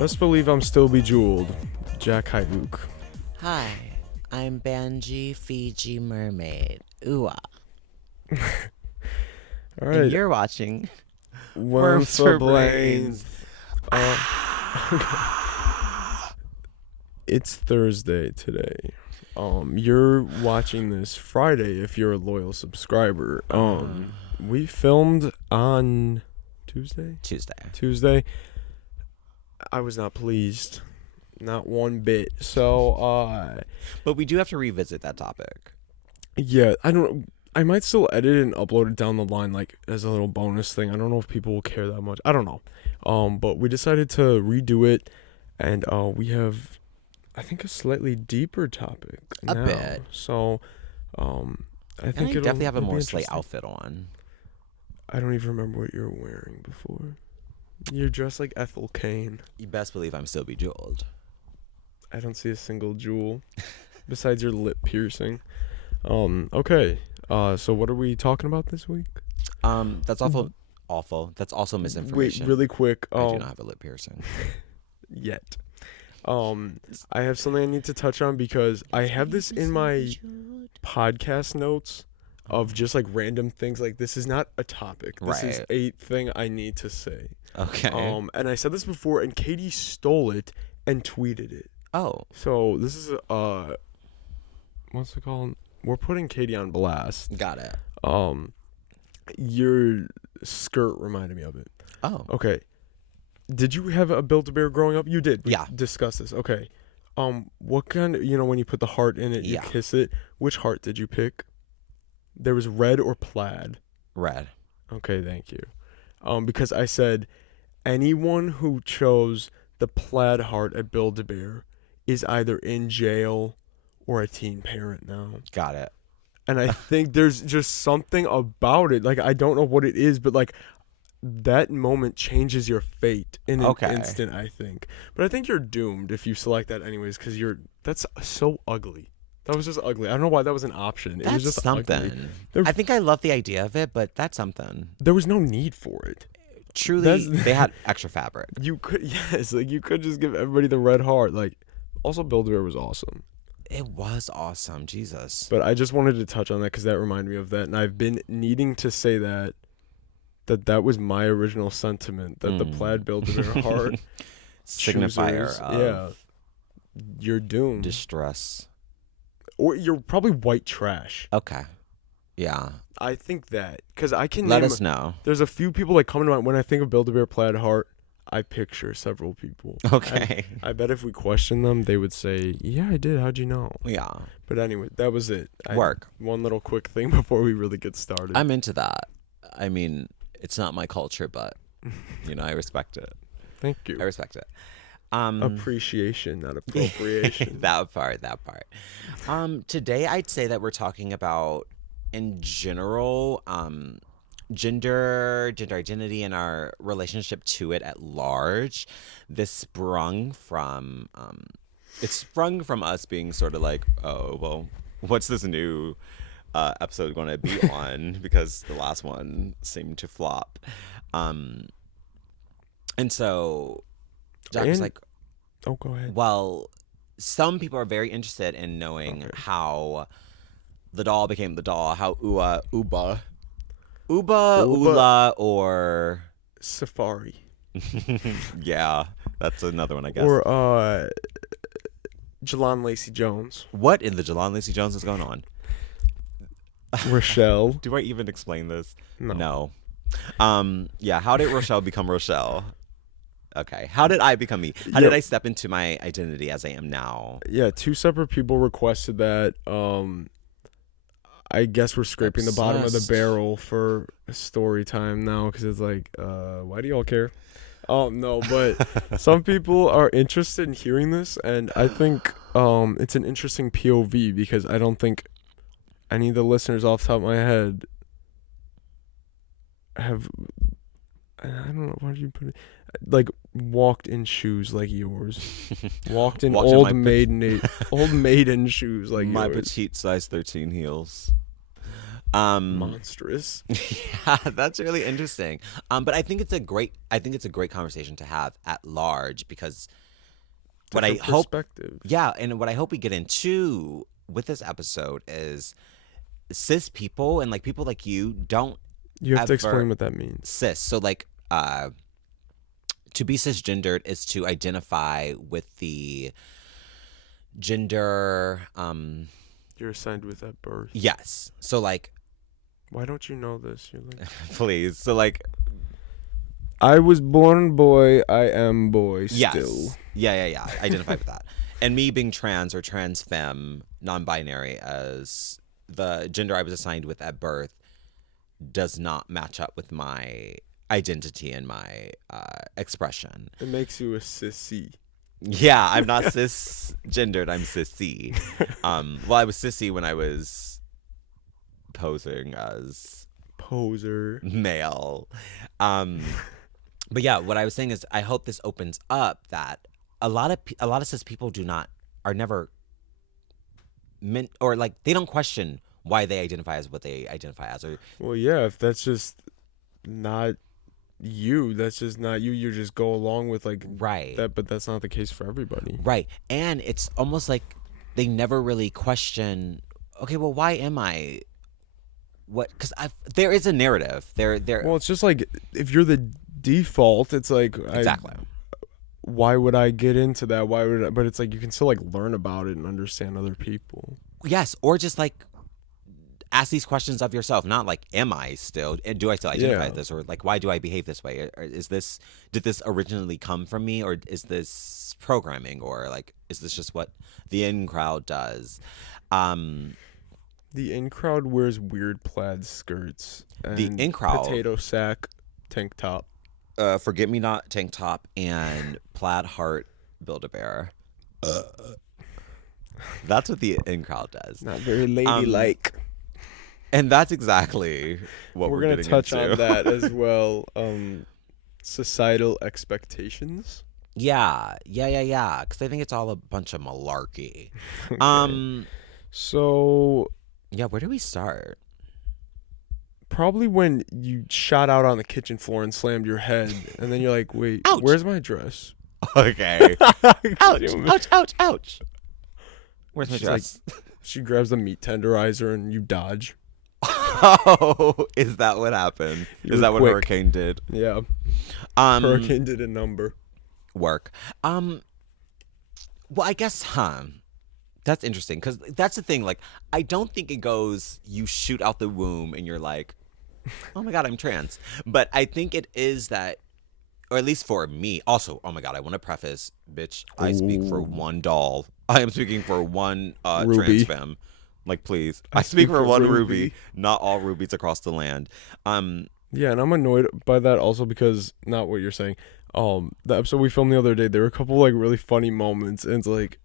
Best believe I'm still bejeweled. Jack Hyuk. Hi, I'm Banji Fiji Mermaid. Ooh. All And right. you're watching Worms for Brains. It's Thursday today. You're watching this Friday if you're a loyal subscriber. We filmed on Tuesday. Tuesday. I was not pleased. Not one bit. So, But we do have to revisit that topic. yeah, I might still edit it and upload it down the line, like, as a little bonus thing. I don't know if people will care that much. I don't know. But we decided to redo it, and we have, I think, a slightly deeper topic A now. bit. So, I think I definitely have a it'll be more slate interesting. outfit on. I don't even remember what you were wearing before. You're dressed like Ethel Kane. You best believe I'm still bejeweled. I don't see a single jewel besides your lip piercing. Okay. So what are we talking about this week? That's awful. That's also misinformation. Wait, really quick. I do not have a lip piercing. Yet. I have something I need to touch on because I have this in my podcast notes of just like random things. Like, this is not a topic. This is Right. a thing I need to say. Okay. And I said this before, and Katie stole it and tweeted it. Oh. So this is what's it called? We're putting Katie on blast. Got it. Your skirt reminded me of it. Oh. Okay. Did you have a Build-A-Bear growing up? You did. We Yeah. discussed this. Okay. What kind of, when you put the heart in it, you Yeah. kiss it. Which heart did you pick? There was red or plaid. Red. Okay, thank you. Because I said anyone who chose the plaid heart at Build-A-Bear is either in jail or a teen parent now. Got it. And I think there's just something about it. Like, I don't know what it is, but like that moment changes your fate in an instant, I think. But I think you're doomed if you select that anyways, because that's so ugly. That was just ugly. I don't know why that was an option. That's it was just something. Ugly. I think I love the idea of it, but that's something. There was no need for it. Truly, they had extra fabric. You could, yes, like you could just give everybody the red heart. Like, also Build-A-Bear was awesome. It was awesome, Jesus. But I just wanted to touch on that because that reminded me of that, and I've been needing to say that was my original sentiment, that the plaid Build-A-Bear heart signifier choosers, of you're doomed. distress. Or you're probably white trash. Okay. Yeah. I think that because I can Let name us know. There's a few people that come to mind when I think of Build-A-Bear plaid heart. I picture several people. Okay. I bet if we question them, they would say, "Yeah, I did. How'd you know?" Yeah. But anyway, that was it. Work. One little quick thing before we really get started. I'm into that. I mean, it's not my culture, but I respect it. Thank you. I respect it. Appreciation, not appropriation. That part. Today I'd say that we're talking about, in general, gender identity, and our relationship to it at large. This sprung from us being sort of like, oh, well, what's this new episode going to be on? Because the last one seemed to flop. And so Jack was like, oh, go ahead. well, some people are very interested in knowing how the doll became the doll, how Uba, Ula, or Safari. yeah, that's another one, I guess. Or Jelon Lacey Jones. What in the Jelon Lacey Jones is going on? Rochelle. Do I even explain this? No. Yeah, how did Rochelle become Rochelle? Okay, how did I become me? How did I step into my identity as I am now? Yeah, two separate people requested that. I guess we're scraping the bottom of the barrel for story time now, because it's like, why do y'all care? No, but some people are interested in hearing this, and I think it's an interesting POV, because I don't think any of the listeners off the top of my head have, I don't know, why do you put it, like, walked in shoes like yours. Walked in old maiden shoes like my yours. petite size 13 heels. Monstrous. Yeah, that's really interesting. But I think it's a great conversation to have at large, because what I hope, yeah, and what I hope we get into with this episode is cis people and like people like you don't. You have to explain what that means. Cis. So like, to be cisgendered is to identify with the gender. You're assigned with at birth. Yes. So like. Why don't you know this? You're like, please. So like, I was born boy. I am boy still. Yes. Yeah. I identify with that. And me being trans or trans femme, non-binary, as the gender I was assigned with at birth, does not match up with my identity and my expression. It makes you a sissy. Yeah, I'm not cisgendered. I'm sissy. Well, I was sissy when I was posing as poser male. But yeah, what I was saying is I hope this opens up that a lot of cis people are never meant, or like they don't question why they identify as what they identify as. Or well, yeah, if that's just not you, that's just not you. You just go along with like right that, but that's not the case for everybody. Right, and it's almost like they never really question. Okay, well, why am I? What? Because there is a narrative. There. Well, it's just like if you're the default, it's like exactly. Why would I get into that? Why would I? But it's like you can still like learn about it and understand other people. Yes, or just like ask these questions of yourself. Not like, am I still? And do I still identify as this? Or like, why do I behave this way? Or did this originally come from me? Or is this programming? Or like, is this just what the in crowd does? The in crowd wears weird plaid skirts. And the in crowd potato sack tank top. Forget-me-not tank top and plaid heart Build-A-Bear. That's what the in crowd does. Not very ladylike. And that's exactly what we're gonna touch on that as well. Societal expectations. Yeah. Because I think it's all a bunch of malarkey. Okay. So yeah, where do we start? Probably when you shot out on the kitchen floor and slammed your head, and then you're like, wait, ouch. Where's my dress? Okay. ouch. Where's my dress? Like, she grabs the meat tenderizer and you dodge. Oh, is that what happened? Is that what Hurricane did? Yeah. Hurricane did a number. Work. Well, I guess, that's interesting, because that's the thing. Like, I don't think it goes, you shoot out the womb and you're like, oh my God, I'm trans. But I think it is that, or at least for me, also, oh my God, I want to preface, bitch, I speak for one doll. I am speaking for one trans femme. Like, please. I speak for one Ruby, not all Rubies across the land. Yeah, and I'm annoyed by that also because, not what you're saying, the episode we filmed the other day, there were a couple like really funny moments, and it's like,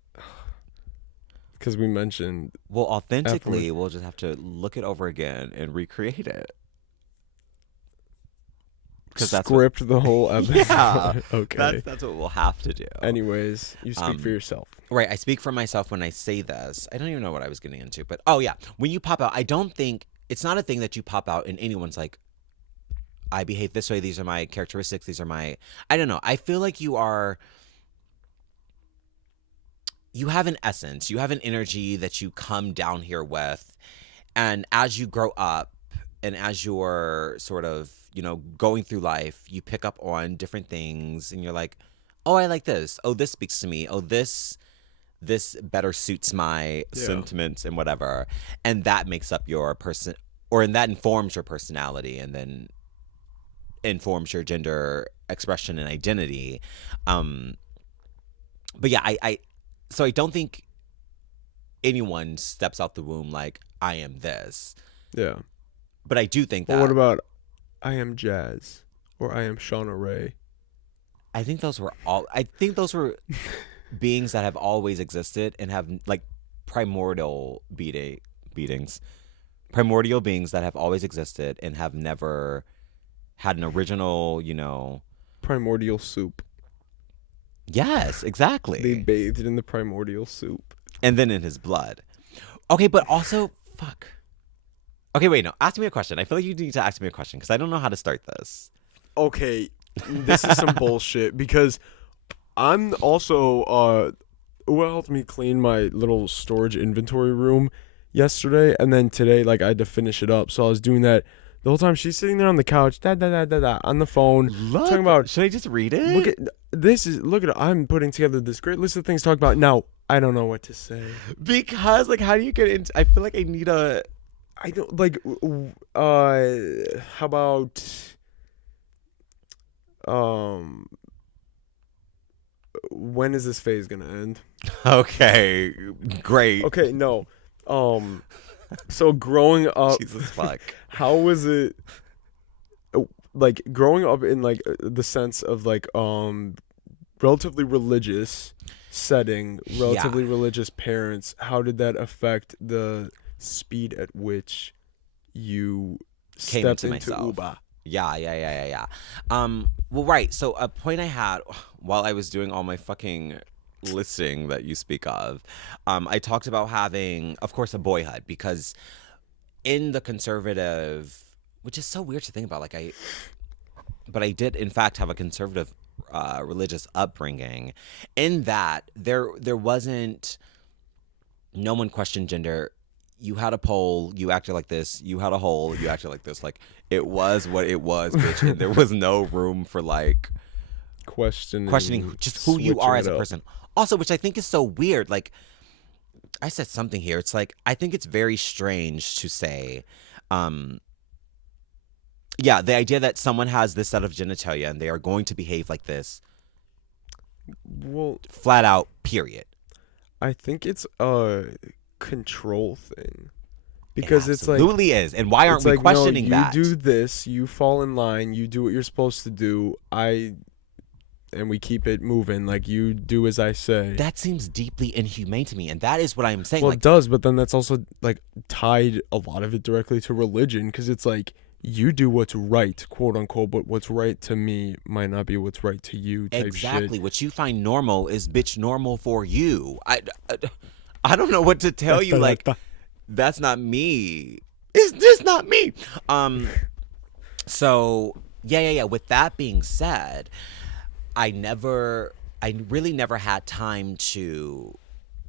because we mentioned, well, authentically, we'll just have to look it over again and recreate it. Script the whole episode. Yeah. Okay. That's what we'll have to do. Anyways, you speak for yourself. Right. I speak for myself when I say this. I don't even know what I was getting into, but oh yeah, when you pop out, I don't think it's not a thing that you pop out and anyone's like, I behave this way. These are my characteristics. These are my, I don't know. I feel like you have an essence, you have an energy that you come down here with. And as you grow up and as you're sort of, going through life, you pick up on different things and you're like, oh, I like this. Oh, this speaks to me. Oh, this better suits my sentiments and whatever. And that makes up your person, and that informs your personality and then informs your gender expression and identity. But yeah, so I don't think anyone steps out the womb like, I am this. Yeah. But I do think that. Well, what about I am Jazz or I am Shauna Ray? I think those were beings that have always existed and have like primordial beings. Primordial beings that have always existed and have never had an original, primordial soup. Yes, exactly. They bathed in the primordial soup. And then in his blood. Okay, but also, fuck. Okay, wait, no. Ask me a question. I feel like you need to ask me a question because I don't know how to start this. Okay, this is some bullshit because I'm also who helped me clean my little storage inventory room yesterday, and then today like I had to finish it up, so I was doing that the whole time. She's sitting there on the couch, on the phone, talking about. Should I just read it? Look at it. I'm putting together this great list of things to talk about. Now I don't know what to say because like, how do you get into? I feel like I need a. I don't like. How about when is this phase gonna end? Okay, great. Okay, no. So growing up, Jesus fuck. how was it? Like growing up in like the sense of like relatively religious setting, relatively religious parents. How did that affect the speed at which you stepped into Uber? Yeah. Well, right. So a point I had while I was doing all my fucking listing that you speak of, I talked about having, of course, a boyhood because in the conservative, which is so weird to think about, but I did in fact have a conservative religious upbringing. In that there wasn't, no one questioned gender. You had a pole, you acted like this. You had a hole, you acted like this. Like, it was what it was, bitch. And there was no room for like questioning just who you are as a person. Also, which I think is so weird. Like, I said something here. It's like, I think it's very strange to say, the idea that someone has this set of genitalia and they are going to behave like this. Well, flat out, period. I think it's a control thing because it's like absolutely is. And why aren't we questioning that? You do this, you fall in line, you do what you're supposed to do. And we keep it moving. Like, you do as I say. That seems deeply inhumane to me, and that is what I'm saying. Well, it does, but then that's also like tied a lot of it directly to religion, because it's like you do what's right, quote unquote, but what's right to me might not be what's right to you. Type exactly. Shit. What you find normal is bitch normal for you. I don't know what to tell you. Like, that's not me. It's just not me. So yeah. With that being said, I really never had time to,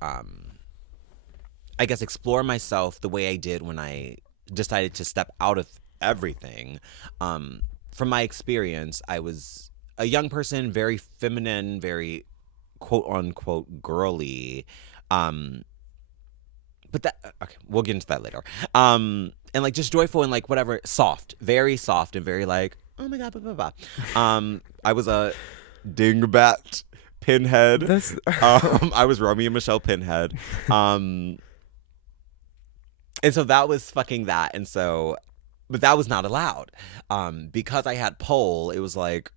I guess, explore myself the way I did when I decided to step out of everything. From my experience, I was a young person, very feminine, very quote unquote girly. But that, okay, we'll get into that later. And like just joyful and like whatever, very soft and very like, oh my God, blah, blah, blah. I was a dingbat pinhead. I was Romeo and Michelle pinhead. And so that was fucking that. And so, but that was not allowed. Because I had pole, it was like,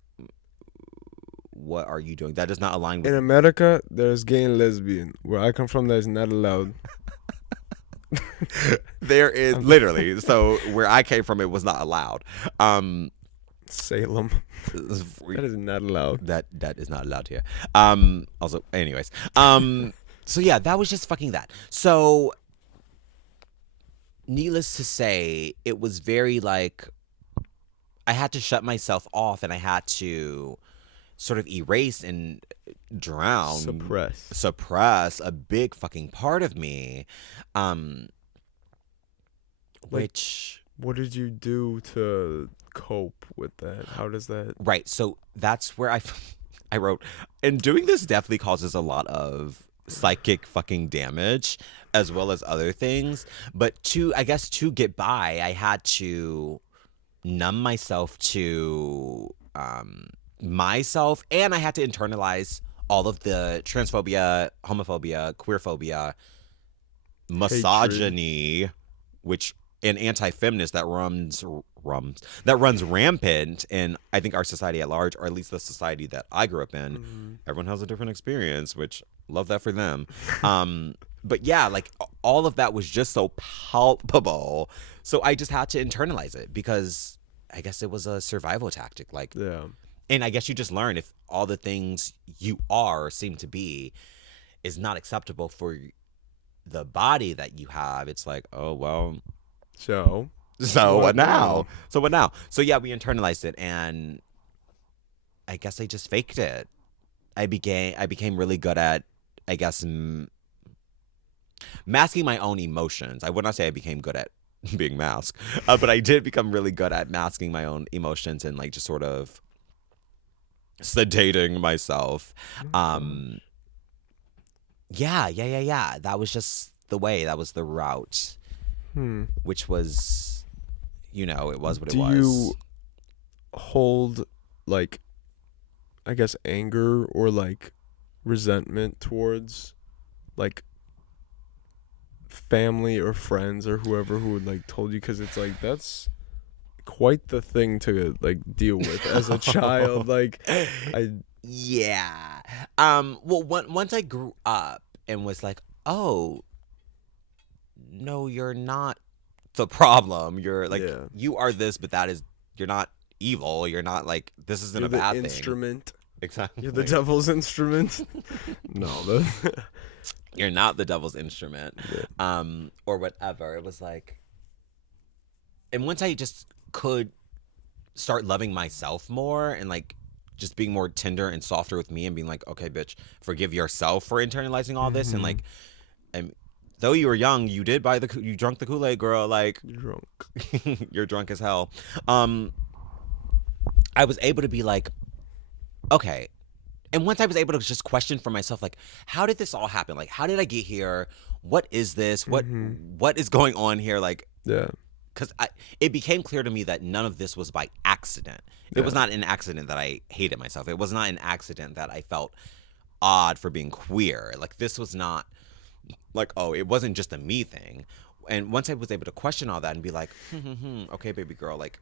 what are you doing? That does not align with. In America, there's gay and lesbian. Where I come from, that is not allowed. There is literally. So where I came from, it was not allowed. Salem. That is not allowed. That is not allowed here. Also, anyways. So yeah, that was just fucking that. So needless to say, it was very like, I had to shut myself off and I had to sort of erase and drown, suppress a big fucking part of me. Which, what did you do to cope with that? How does that? Right. So that's where I wrote, and doing this definitely causes a lot of psychic fucking damage as well as other things. But to get by, I had to numb myself to myself, and I had to internalize all of the transphobia, homophobia, queerphobia, misogyny, which and anti-feminist that runs rampant in, I think, our society at large, or at least the society that I grew up in. Mm-hmm. Everyone has a different experience, which love that for them. But yeah, like all of that was just so palpable. So I just had to internalize it because I guess it was a survival tactic. Like, yeah. And I guess you just learn if all the things you are or seem to be is not acceptable for the body that you have. It's like, oh, well. So So what now? So yeah, we internalized it, and I guess I just faked it. I became really good at, I guess, masking my own emotions. I would not say I became good at being masked, but I did become really good at masking my own emotions and like just sort of sedating myself. Yeah. That was just the way. That was the route. Which was, it was what it was. Do you hold, like, I guess, anger or, like, resentment towards, like, family or friends or whoever who would, like, told you? Because it's, like, that's quite the thing to, like, deal with as a child. Like, Yeah. Well, once I grew up and was like, oh, no, you're not the problem. You're like, you are this, but you're not evil. You're not like, this isn't you're a bad the thing. Instrument. Exactly. You're the devil's instrument. No, you're not the devil's instrument. Or whatever. It was like, and once I just could start loving myself more and like just being more tender and softer with me and being like, okay, bitch, forgive yourself for internalizing all this. And like, though you were young, you did you drunk the Kool-Aid, girl. Like, you're drunk. You're drunk as hell. I was able to be like, okay. And once I was able to just question for myself, like, how did this all happen? Like, how did I get here? What is this? What is going on here? Like, yeah. Because it became clear to me that none of this was by accident. It was not an accident that I hated myself. It was not an accident that I felt odd for being queer. Like, this was not like, oh, it wasn't just a me thing. And once I was able to question all that and be like, okay, baby girl, like,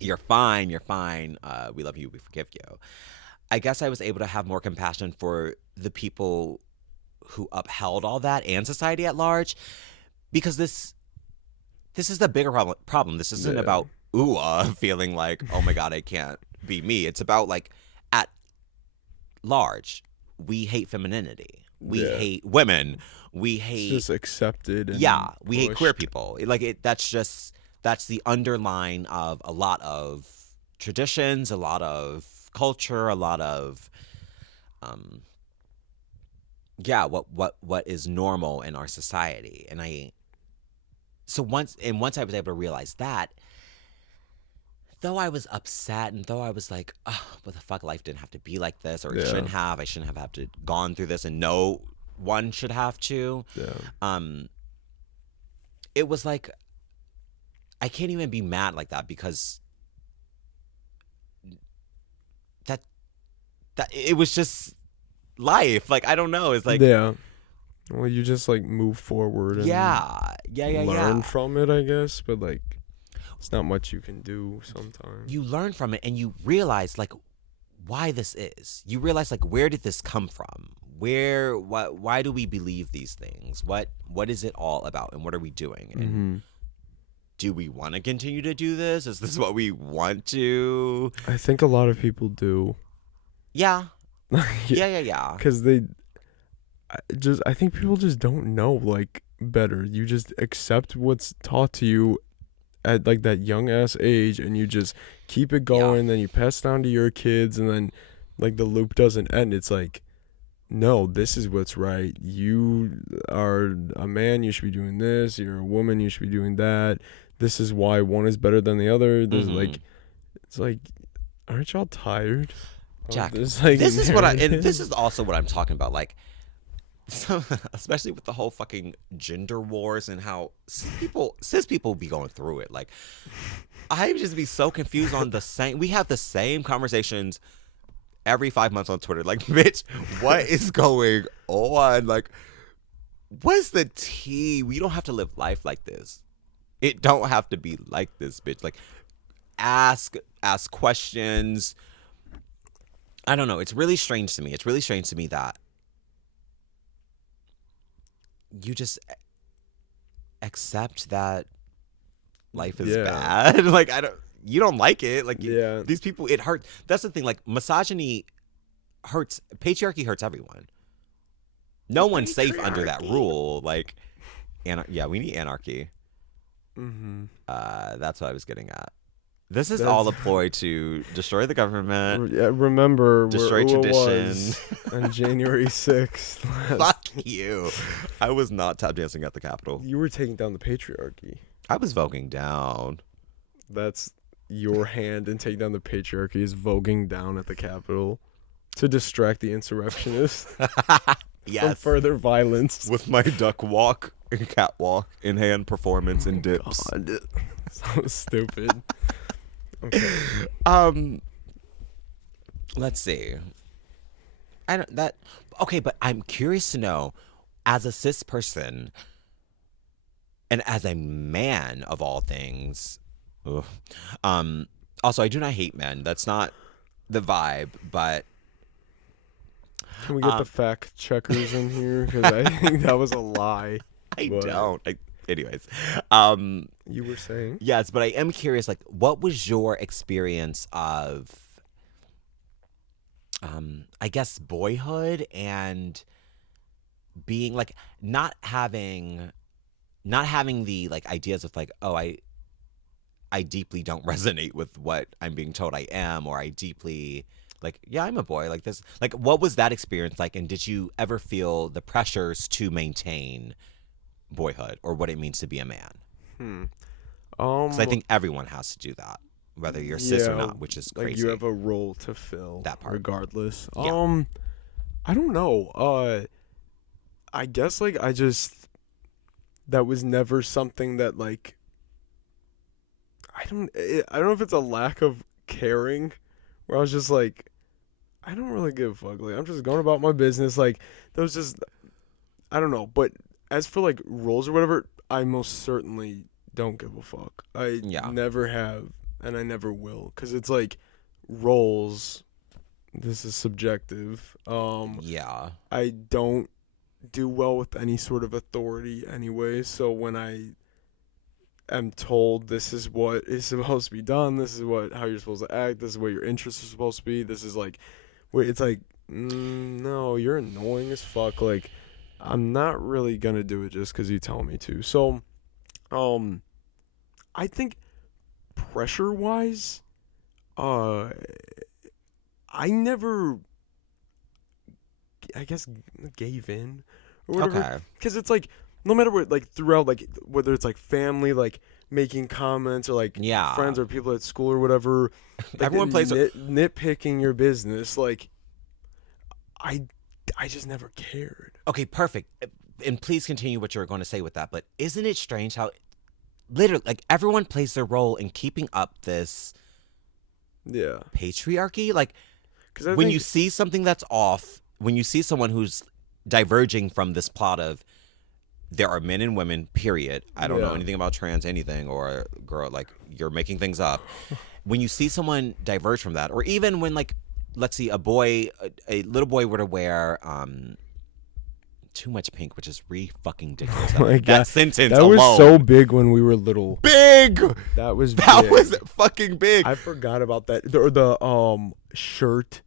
you're fine. We love you. We forgive you. I guess I was able to have more compassion for the people who upheld all that and society at large, because this is the bigger problem. This isn't about feeling like, oh my God, I can't be me. It's about like, at large, we hate femininity. We hate women. We hate. It's just accepted. And we hate queer people. Like that's the underline of a lot of traditions, a lot of culture, a lot of what is normal in our society. And once I was able to realize that, though I was upset and though I was like, oh, what the fuck, life didn't have to be like this, or it shouldn't have. I shouldn't have to gone through this, and no one should have to. It was like, I can't even be mad like that, because that it was just life. Like, I don't know. It's like, well, you just like move forward and learn from it, I guess. But like, it's not much you can do sometimes. You learn from it and you realize like why this is. You realize like, where did this come from? Why do we believe these things? What is it all about, and what are we doing? And do we want to continue to do this? Is this what we want to? I think a lot of people do. Yeah. Because I think people just don't know like better. You just accept what's taught to you at like that young ass age, and you just keep it going. Then you pass down to your kids, and then like the loop doesn't end. It's like, no, this is what's right. You are a man, you should be doing this. You're a woman, you should be doing that. This is why one is better than the other. There's like, it's like, aren't y'all tired? Jack, this is what and this is also what I'm talking about. Like, especially with the whole fucking gender wars and how cis people be going through it. Like, I just be so confused on we have the same conversations every 5 months on Twitter. Like, bitch, what is going on? Like, what's the tea? We don't have to live life like this. It don't have to be like this, bitch. Like, ask questions. I don't know. It's really strange to me. It's really strange to me that you just accept that life is bad. Like, you don't like it. Like, these people, it hurts. That's the thing. Like, misogyny hurts. Patriarchy hurts everyone. No one's safe under that rule. Like, we need anarchy. That's what I was getting at. This is all a ploy to destroy the government. Remember, destroy tradition. On January 6th. Fuck you. I was not tap dancing at the Capitol. You were taking down the patriarchy. I was voguing down. That's your hand in taking down the patriarchy is voguing down at the Capitol to distract the insurrectionists from further violence. With my duck walk and catwalk in hand performance and dips. God. So stupid. Okay. Let's see. Okay, but I'm curious to know, as a cis person and as a man of all things, also I do not hate men. That's not the vibe, but can we get the fact checkers in here? Because I think that was a lie. Anyways, you were saying? Yes, but I am curious, like, what was your experience of, I guess, boyhood and being, like, not having the, like, ideas of, like, oh, I deeply don't resonate with what I'm being told I am, or I deeply, like, yeah, I'm a boy, like this. Like, what was that experience like, and did you ever feel the pressures to maintain boyhood or what it means to be a man? Because I think everyone has to do that, whether you're cis or not, which is crazy. Like, you have a role to fill, that part, regardless. Yeah. I don't know. I guess, like, that was never something that, like, I don't know if it's a lack of caring, where I was just like, I don't really give a fuck. Like, I'm just going about my business. Like, that was just, I don't know. But as for, like, roles or whatever, I most certainly don't give a fuck. I never have, and I never will. Because it's like, roles, this is subjective. I don't do well with any sort of authority anyway. So when I am told this is what is supposed to be done, this is how you're supposed to act, this is what your interests are supposed to be, this is like, it's like, no, you're annoying as fuck. Like, I'm not really gonna do it just because you tell me to. So, I think pressure-wise, I never, I guess, gave in or whatever. Okay. Because it's like, no matter what, like, throughout, like, whether it's like family, like, making comments, or like friends or people at school or whatever, like, everyone plays nitpicking your business, like, I just never cared. Okay, perfect. And please continue what you were going to say with that. But isn't it strange how literally, like, everyone plays their role in keeping up this patriarchy? Like, when you see something that's off, when you see someone who's diverging from this plot of there are men and women, period. I don't know anything about trans anything, or girl, like, you're making things up. When you see someone diverge from that, or even when, like, let's see, a little boy were to wear too much pink, which is fucking ridiculous. That sentence that alone was so big when we were little. Big. That was fucking big. I forgot about that. The shirt.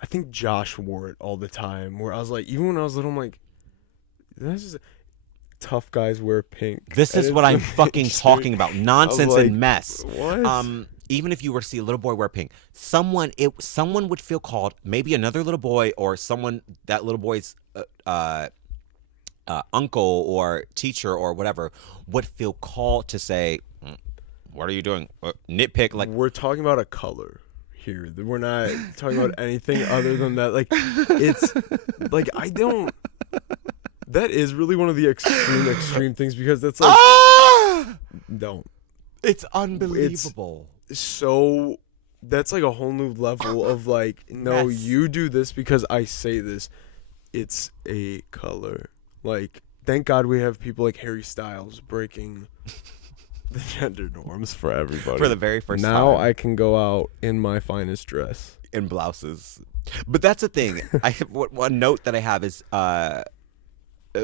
I think Josh wore it all the time. Where I was like, even when I was little, I'm like, this is tough guys wear pink. This is what I'm fucking talking about. Nonsense and mess. What? Even if you were to see a little boy wear pink, someone would feel called, maybe another little boy or someone, that little boy's uncle or teacher or whatever, would feel called to say, what are you doing? Nitpick. Like, we're talking about a color here. We're not talking about anything other than that. Like, it's like, I don't. That is really one of the extreme things, because that's like, don't. It's unbelievable. So that's like a whole new level of, like, no, you do this because I say this. It's a color. Like, thank God we have people like Harry Styles breaking the gender norms for everybody. For the very first time. Now I can go out in my finest dress. In blouses. But that's the thing. One note that I have is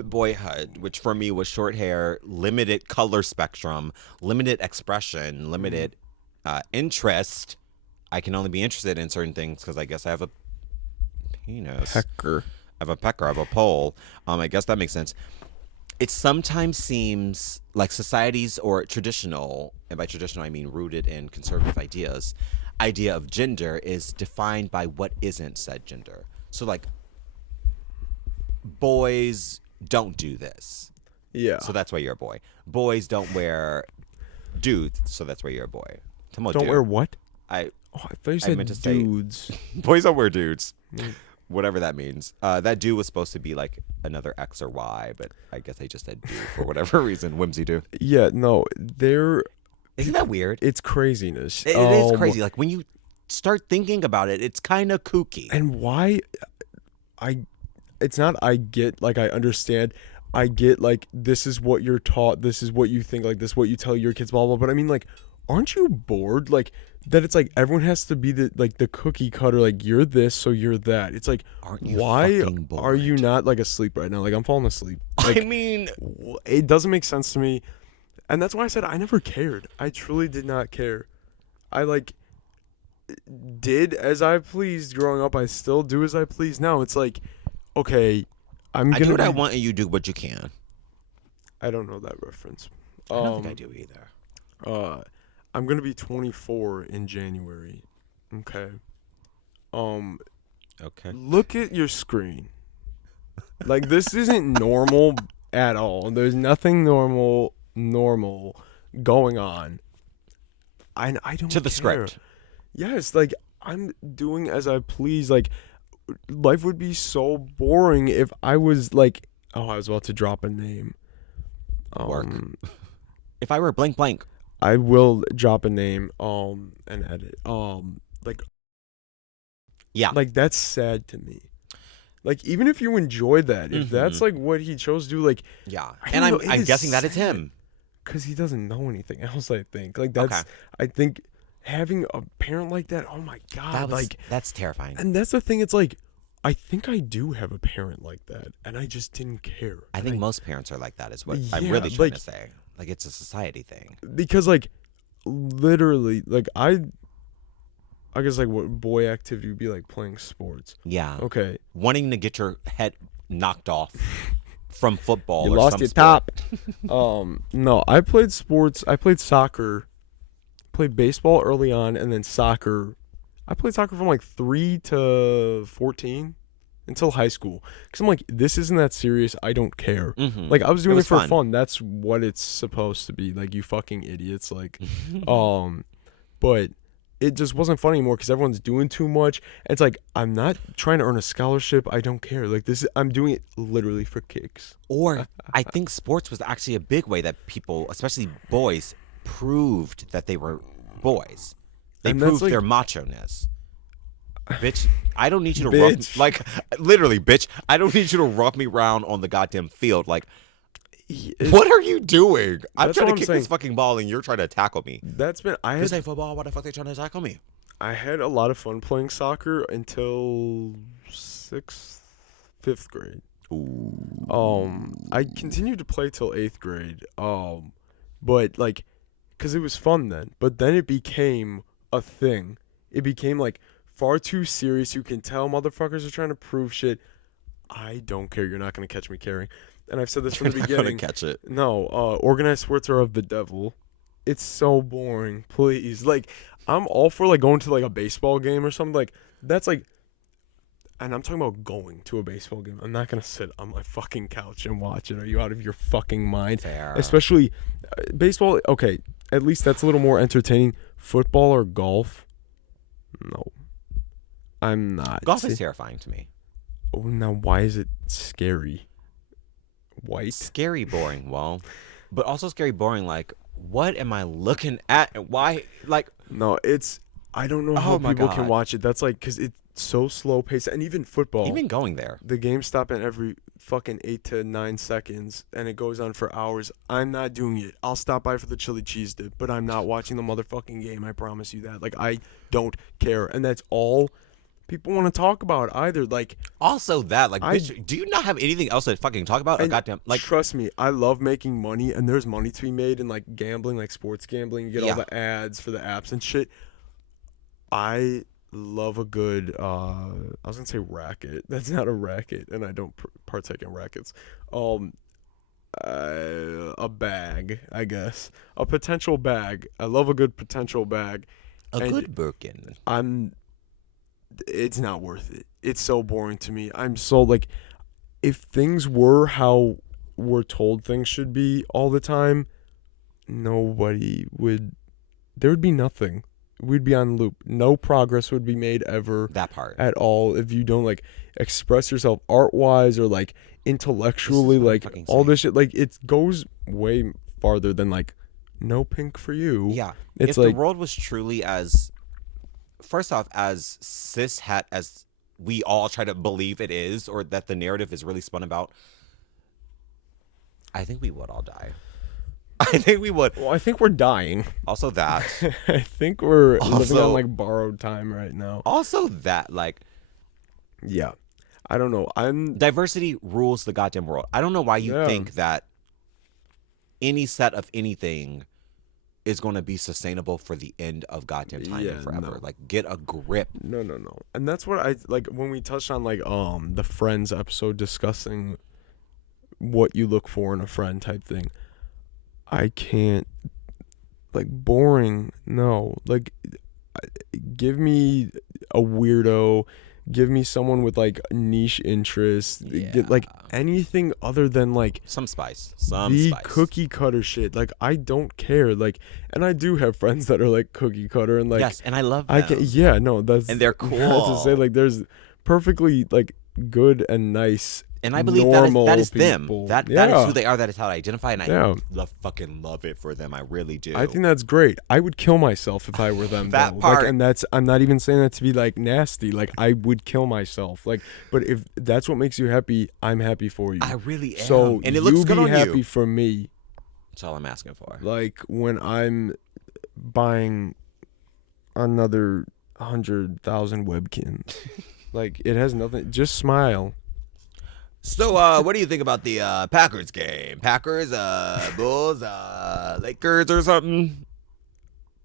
boyhood, which for me was short hair, limited color spectrum, limited expression, limited interest. I can only be interested in certain things because I guess I have a penis. Pecker. I have a pecker. I have a pole. I guess that makes sense. it sometimes seems like societies or traditional, and by traditional I mean rooted in conservative ideas, idea of gender is defined by what isn't said gender. So like boys don't do this. Yeah. So that's why you're a boy. Boys don't wear dudes, so that's why you're a boy. Don't wear what? I thought you said dudes. Boys don't wear dudes. Whatever that means. That do was supposed to be like another X or Y, but I guess they just said do for whatever reason. Whimsy do. Yeah, no, Isn't that weird? It's craziness. It is crazy. Like when you start thinking about it, it's kind of kooky. And why? It's not. I get, like, I understand. I get, like, this is what you're taught. This is what you think. Like, this is what you tell your kids. Blah blah. But I mean, like, aren't you bored? Like that. It's like everyone has to be the cookie cutter. Like you're this, so you're that. It's like, Aren't you why fucking bored? are you not like asleep right now? Like I'm falling asleep. Like, I mean, it doesn't make sense to me. And that's why I said I never cared. I truly did not care. I like did as I pleased growing up. I still do as I please now. It's like, okay, I do what I want and you do what you can. I don't know that reference. I don't think I do either. I'm gonna be 24 in January. Okay. Okay. Look at your screen. Like this isn't normal at all. There's nothing normal going on. I don't To the care. script. Yes, like I'm doing as I please. Like life would be so boring if I was like, oh, I was about to drop a name. Work. If I were blank blank. I will drop a name and edit. Like Yeah. Like that's sad to me. Like even if you enjoy that, if that's like what he chose to do, like yeah. And I'm guessing that it's him. Because he doesn't know anything else, I think. Like that's Okay. I think having a parent like that, oh my god, That's terrifying. and that's the thing, it's like I think I do have a parent like that, and I just didn't care. I think most parents are like that, is what Yeah, I'm really trying like- to say. Like it's a society thing. Because like literally, like I guess like what boy activity would be like playing sports. Yeah. Okay. Wanting to get your head knocked off from football. You or lost some your sport. top. No, I played sports. I played soccer. Played baseball early on, and then soccer. I played soccer from like 3 to 14 until high school. Because I'm like, this isn't that serious. I don't care. Mhm. Like I was doing it, was for fun. fun. That's what it's supposed to be. Like you fucking idiots. Like, but it just wasn't fun anymore because everyone's doing too much. And it's like I'm not trying to earn a scholarship. I don't care. Like I'm doing it literally for kicks. Or I think sports was actually a big way that people, especially boys, proved that they were boys. They And that's proved like- their macho-ness. Bitch, I don't need you to Bitch. like literally, bitch, I don't need you to rock me around on the goddamn field. Like, what are you doing? I'm That's trying to what I'm kick saying. this fucking ball and you're trying to tackle me. That's been I You had say football, why the fuck they trying to tackle me? I had a lot of fun playing soccer until 5th grade. Ooh. I continued to play till 8th grade. But like, cause it was fun then. But then it became a thing. It became like far too serious. You can tell motherfuckers are trying to prove shit. I don't care. You're not gonna catch me caring. And I've said this from the You're not gonna beginning. catch it. No, organized sports are of the devil. It's so boring. Please, like, I'm all for like going to like a baseball game or something. Like that's like, and I'm talking about going to a baseball game. I'm not gonna sit on my fucking couch and watch it. Are you out of your fucking mind? Fair. Especially baseball. Okay, at least that's a little more entertaining. Football or golf? No, I'm not. Golf is See- terrifying to me. Oh, now why is it scary? White. Scary boring, well, but also scary boring. Like, what am I looking at and why? Like, No, it's I don't know how Oh my people can God. watch it. That's like because it's so slow paced, and even football. even going there. The games stop at every fucking 8 to 9 seconds, and it goes on for hours. I'm not doing it. I'll stop by for the chili cheese dip, but I'm not watching the motherfucking game. I promise you that. Like I don't care, and that's all people want to talk about either. Like, Also, that like, I- bitch, do you not have anything else to fucking talk about? Or and goddamn, like, trust me, I love making money, and there's money to be made in like gambling, like sports gambling. You get Yeah. all the ads for the apps and shit. I love a good I was gonna say racket. That's not a racket, and I don't partake in rackets. A bag, I guess. A potential bag. I love a good potential bag. A good Birkin. It's not worth it. It's so boring to me. I'm so like, if things were how we're told things should be all the time, there would be nothing. We'd be on loop. No progress would be made ever. That part. At all if you don't like express yourself art-wise or like intellectually, like all this shit. Like it goes way farther than like no pink for you. Yeah. It's if like the world was truly as, first off, as cis-het as we all try to believe it is, or that the narrative is really spun about, I think we would all die. I think we would. Well, I think we're dying. Also that. I think we're living on like borrowed time right now. Also that, like. Yeah. I don't know. Diversity rules the goddamn world. I don't know why you think that any set of anything is going to be sustainable for the end of goddamn time and forever. No. Like, get a grip. No. And that's what I like when we touched on like the Friends episode discussing what you look for in a friend type thing. I can't, like, boring. No, like, give me a weirdo. Give me someone with like niche interests. Get like anything other than like some spice. Cookie cutter shit. Like I don't care. Like, and I do have friends that are like cookie cutter and like yes, and I love them. And they're cool. To say like there's perfectly like good and nice. And I believe that is them. That is who they are. That is how I identify, and I fucking love it for them. I really do. I think that's great. I would kill myself if I were them. That part, like, and I'm not even saying that to be like nasty. Like I would kill myself. Like, but if that's what makes you happy, I'm happy for you. I really am. So and it looks good on you. Be happy for me. That's all I'm asking for. Like when I'm buying another 100,000 Webkins, like it has nothing. Just smile. So, what do you think about the Packers game? Packers, Bulls, Lakers, or something?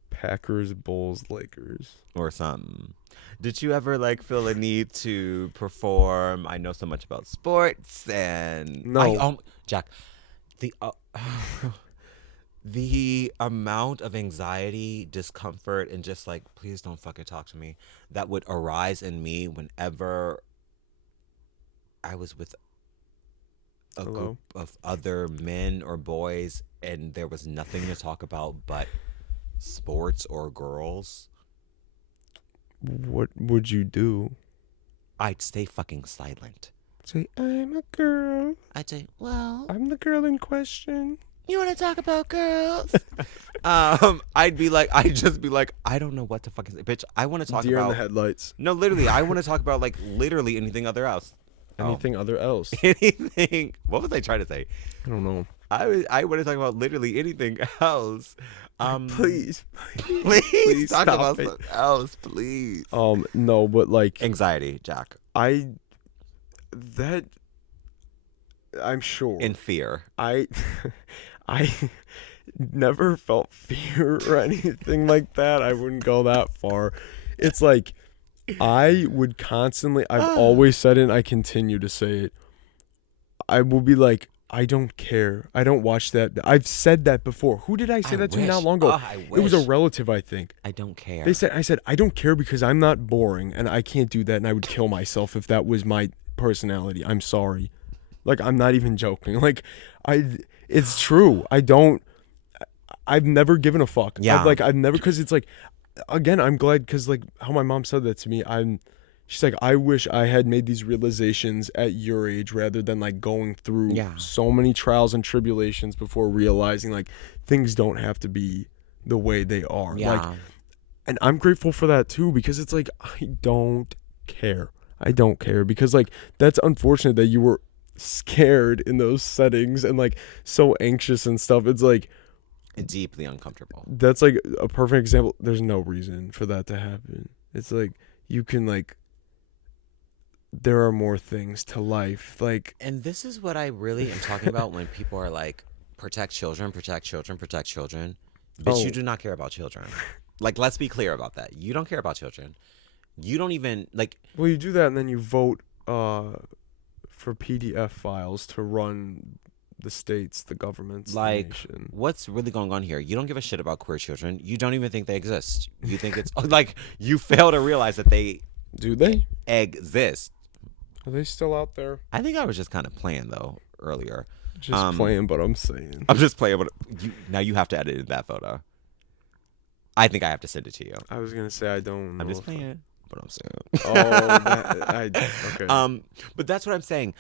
Packers, Bulls, Lakers, or something. Did you ever like feel a need to perform? I know so much about sports, and no, Jack, the amount of anxiety, discomfort, and just like, please don't fucking talk to me, that would arise in me whenever I was with a group of other men or boys and there was nothing to talk about but sports or girls. What would you do? I'd stay fucking silent. Say, I'm a girl. I'd say, well, I'm the girl in question. You want to talk about girls? I'd just be like, I don't know what to fucking say. Bitch, I want to talk Deer about... in the headlights. No, literally, I want to talk about, like, literally anything other else. Anything other else? Anything. What was I trying to say? I don't know. I want to talk about literally anything else. Please talk about something else, please. No, but like anxiety, Jack. I'm sure. In fear. I never felt fear or anything like that. I wouldn't go that far. It's like I would constantly, I've always said it and I continue to say it. I will be like, I don't care. I don't watch that. I've said that before. Who did I say that to not long ago? It was a relative, I think. I don't care. I said, I don't care because I'm not boring and I can't do that and I would kill myself if that was my personality. I'm sorry. Like, I'm not even joking. Like, it's true. I've never given a fuck. Yeah. I've never, because it's like, again, I'm glad because like how my mom said that to me. She's like, I wish I had made these realizations at your age rather than like going through so many trials and tribulations before realizing like things don't have to be the way they are. Yeah. Like, and I'm grateful for that too because it's like I don't care. I don't care because like that's unfortunate that you were scared in those settings and like so anxious and stuff. It's like deeply uncomfortable. That's like a perfect example. There's no reason for that to happen. It's like you can like there are more things to life. Like, and this is what I really am talking about when people are like, protect children, protect children, protect children. Bitch, you do not care about children. Like, let's be clear about that. You don't care about children. You don't even like. Well, you do that and then you vote for PDF files to run the states, the governments, like, the nation. What's really going on here? You don't give a shit about queer children. You don't even think they exist. You think it's like you fail to realize that they exist. Are they still out there? I think I was just kind of playing though earlier. Just playing, but I'm saying. I'm just playing, but now you have to edit in that photo. I think I have to send it to you. I was gonna say I don't. I'm just playing, but I'm saying. Okay. But that's what I'm saying.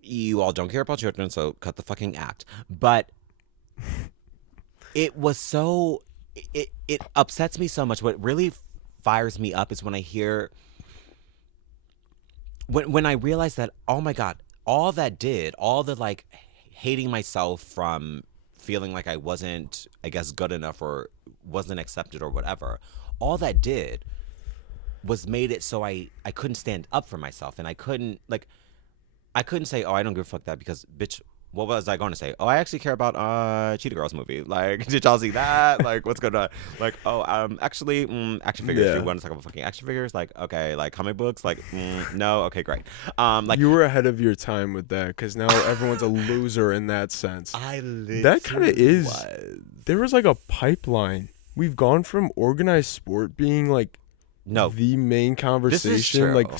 You all don't care about children, so cut the fucking act. But it was so. It upsets me so much. What really fires me up is when I hear. When I realize that, oh my God, all that did, all the like hating myself from feeling like I wasn't, I guess, good enough or wasn't accepted or whatever, all that did was made it so I couldn't stand up for myself. And I couldn't say, oh, I don't give a fuck that because, bitch, what was I going to say? Oh, I actually care about Cheetah Girls movie. Like, did y'all see that? Like, what's going on? Like, oh, actually, action figures. You want to talk about fucking action figures? Like, okay, like comic books? Like, no, okay, great. Like, you were ahead of your time with that because now everyone's a loser in that sense. That kind of is. There was like a pipeline. We've gone from organized sport being like the main conversation. This is true. Like,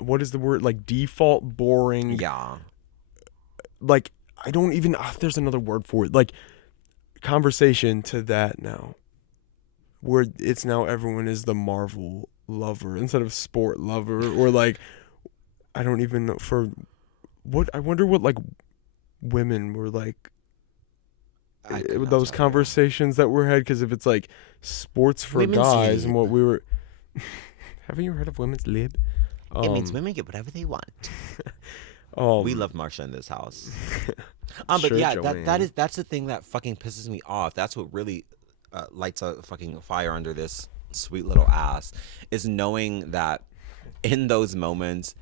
what is the word? Like default boring. Yeah. Like, I don't even, there's another word for it. Like, conversation to that now. Where it's now everyone is the Marvel lover instead of sport lover. Or, like, I don't even know I wonder what, like, women were like. Those conversations that were had. Because if it's, like, sports for women's guys lib. And what we were. Haven't you heard of women's lib? It means women get whatever they want. We love Marsha in this house. But sure, yeah, Joanne. that's the thing that fucking pisses me off. That's what really lights a fucking fire under this sweet little ass, is knowing that in those moments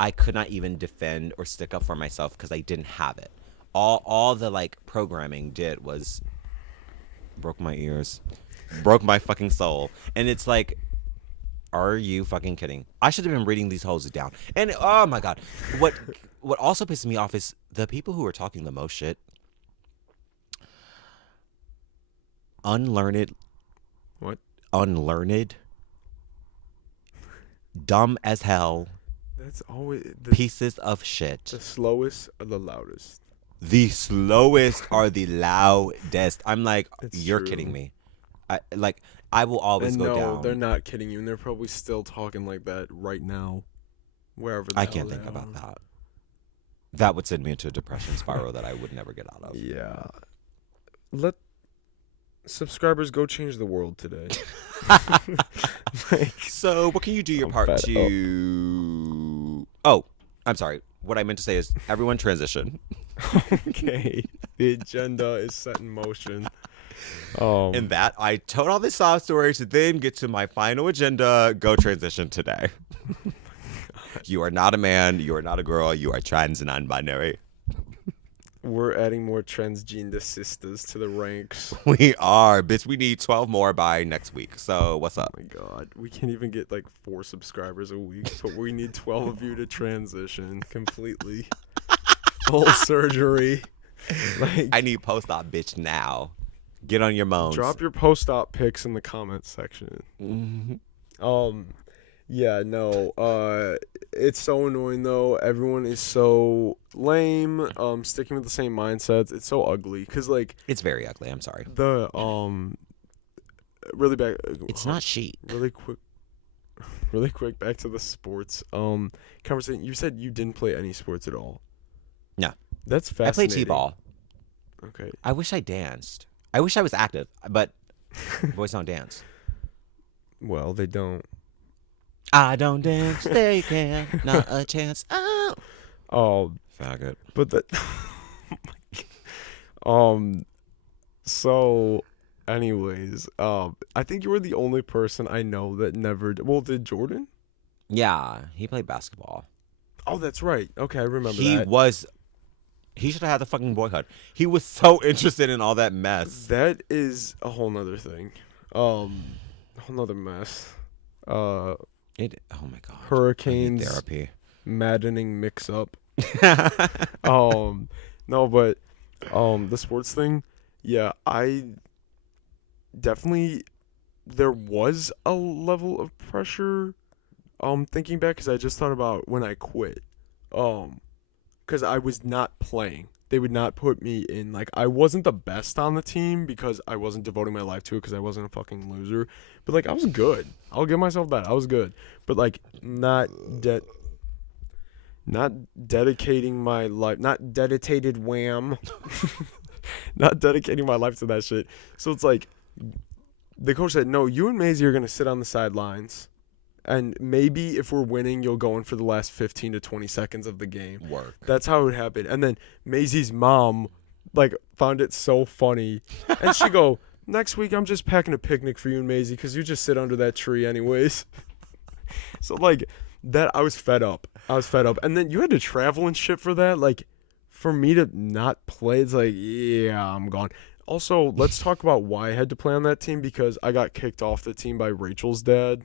I could not even defend or stick up for myself because I didn't have it. All the like programming did was broke my ears, broke my fucking soul. And it's like, are you fucking kidding? I should have been reading these hoes down. And oh my God, what also pisses me off is the people who are talking the most shit. Unlearned. What? Unlearned. Dumb as hell. That's always pieces of shit. The slowest are the loudest. The slowest are the loudest. I'm like, you're true. kidding me. I will always go down. No, they're not kidding you, and they're probably still talking like that right now, wherever. I can't think about that. That would send me into a depression spiral that I would never get out of. Yeah. Let subscribers go change the world today. So, what can you do your part to? Oh, I'm sorry. What I meant to say is, everyone transition. Okay. The agenda is set in motion. In that, I told all this sob story to then get to my final agenda. Go transition today. You are not a man. You are not a girl. You are trans and non-binary. We're adding more transgender sisters to the ranks. We are, bitch. We need 12 more by next week. So what's up? Oh my God, we can't even get like 4 subscribers a week, but we need 12 of you to transition completely. Full surgery. Like, I need post-op, bitch, now. Get on your moans. Drop your post-op pics in the comments section. Mm-hmm. Yeah, no. It's so annoying though. Everyone is so lame. Sticking with the same mindsets. It's so ugly. Cause like it's very ugly. I'm sorry. The really bad. It's not chic. Really quick. Back to the sports. Conversation. You said you didn't play any sports at all. No. That's fascinating. I played t-ball. Okay. I wish I danced. I wish I was active, but boys don't dance. Well, they don't. I don't dance, they can. Not a chance. Oh, faggot. But that. So, anyways, I think you were the only person I know that never. Well, did Jordan? Yeah, he played basketball. Oh, that's right. Okay, I remember that. He should have had the fucking boyhood. He was so interested in all that mess. That is a whole nother thing. A whole nother mess. Oh my God. Hurricanes. Therapy. Maddening mix-up. No, but the sports thing, yeah, I definitely there was a level of pressure. Thinking back, because I just thought about when I quit. Because I was not playing. They would not put me in. Like, I wasn't the best on the team because I wasn't devoting my life to it because I wasn't a fucking loser. But, like, I was good. I'll give myself that. I was good. But, like, not dedicating my life. Not dedicated wham. Not dedicating my life to that shit. So it's like, the coach said, no, you and Maisie are going to sit on the sidelines. And maybe if we're winning, you'll go in for the last 15 to 20 seconds of the game. Work. That's how it would happen. And then Maisie's mom, like, found it so funny. And she go, next week I'm just packing a picnic for you and Maisie because you just sit under that tree anyways. So, like, that, I was fed up. And then you had to travel and shit for that. Like, for me to not play, it's like, yeah, I'm gone. Also, let's talk about why I had to play on that team because I got kicked off the team by Rachel's dad.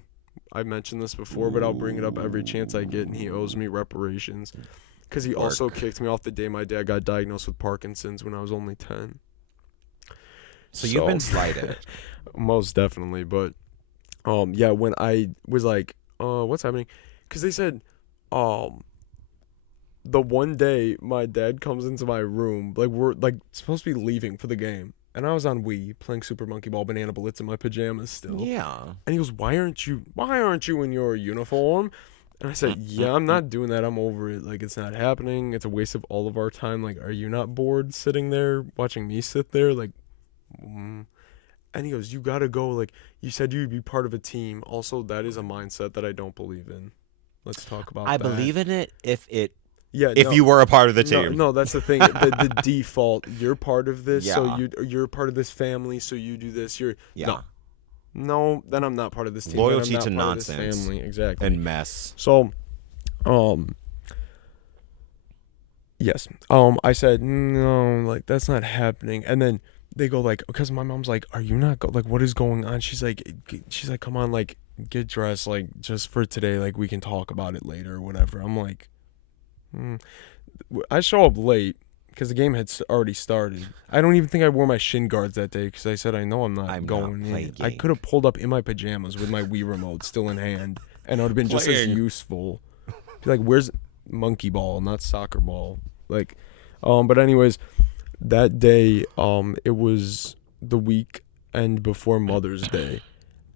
I mentioned this before, but I'll bring it up every chance I get, and he owes me reparations because he also kicked me off the day my dad got diagnosed with Parkinson's when I was only 10. So you've been slighted. Most definitely, but yeah, when I was like, what's happening? Because they said, the one day my dad comes into my room, like we're like supposed to be leaving for the game. And I was on Wii playing Super Monkey Ball Banana Blitz in my pajamas still. Yeah. And he goes, why aren't you in your uniform? And I said, yeah, I'm not doing that. I'm over it. Like, it's not happening. It's a waste of all of our time. Like, are you not bored sitting there watching me sit there? Like, And he goes, you got to go. Like, you said you'd be part of a team. Also, that is a mindset that I don't believe in. Let's talk about that. I believe in it if no, you were a part of the team. No, that's the thing. The default. You're part of this, Yeah. so you're part of this family, so you do this. No, then I'm not part of this team. Loyalty then I'm to not part of this nonsense. family, exactly. And mess. So, yes. I said no, like that's not happening. And then they go like, because my mom's like, are you not like, what is going on? She's like, come on, like get dressed, like just for today, like we can talk about it later or whatever. I'm like. I show up late because the game had already started. I don't even think I wore my shin guards that day because I said I know I'm not going in. I could have pulled up in my pajamas with my Wii remote still in hand, and it would have been just as useful. Be like, where's monkey ball, not soccer ball? Like, but anyways, that day, it was the weekend before Mother's Day,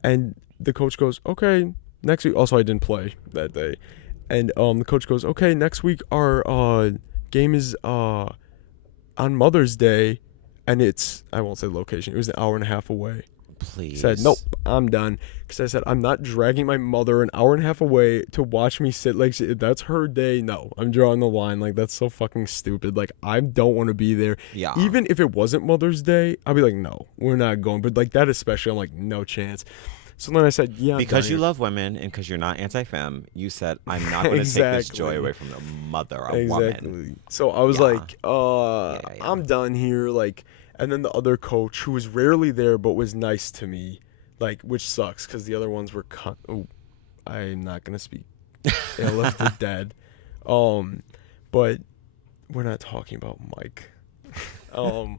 and the coach goes, okay, next week. Also, I didn't play that day. And the coach goes, okay, next week our game is on Mother's Day, and I won't say the location. It was an hour and a half away. Please. Said, nope, I'm done. Because I said, I'm not dragging my mother an hour and a half away to watch me sit. Like, that's her day. No, I'm drawing the line. Like, that's so fucking stupid. Like, I don't want to be there. Yeah. Even if it wasn't Mother's Day, I'd be like, no, we're not going. But, like, that especially, I'm like, no chance. So then I said, yeah. Because you love women and because you're not anti-femme, you said, I'm not going to take this joy away from the mother, a woman. So I was like, I'm done here. Like, and then the other coach, who was rarely there but was nice to me, like, which sucks because the other ones were, I'm not going to speak ill of the dead. But we're not talking about Mike.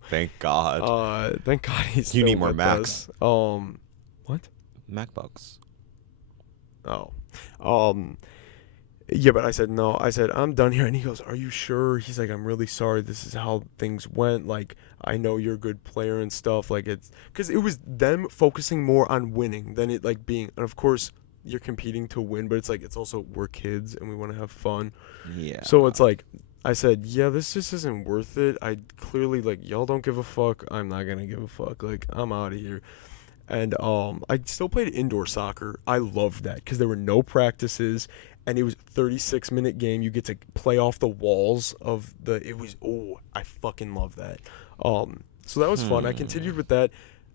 Thank God. Thank God he's You still need more with Macs. us. What? MacBooks. Yeah, but I said no. I said I'm done here, and he goes, "Are you sure?" He's like, "I'm really sorry. This is how things went. Like, I know you're a good player and stuff. Like, it's because it was them focusing more on winning than it like being. And of course, you're competing to win, but it's like it's also we're kids and we want to have fun. Yeah. So it's like I said, yeah, this just isn't worth it. I clearly like y'all don't give a fuck. I'm not gonna give a fuck. Like I'm out of here. And I still played indoor soccer. I loved that because there were no practices, and it was a 36-minute game. You get to play off the walls of I fucking love that. So that was fun. I continued with that.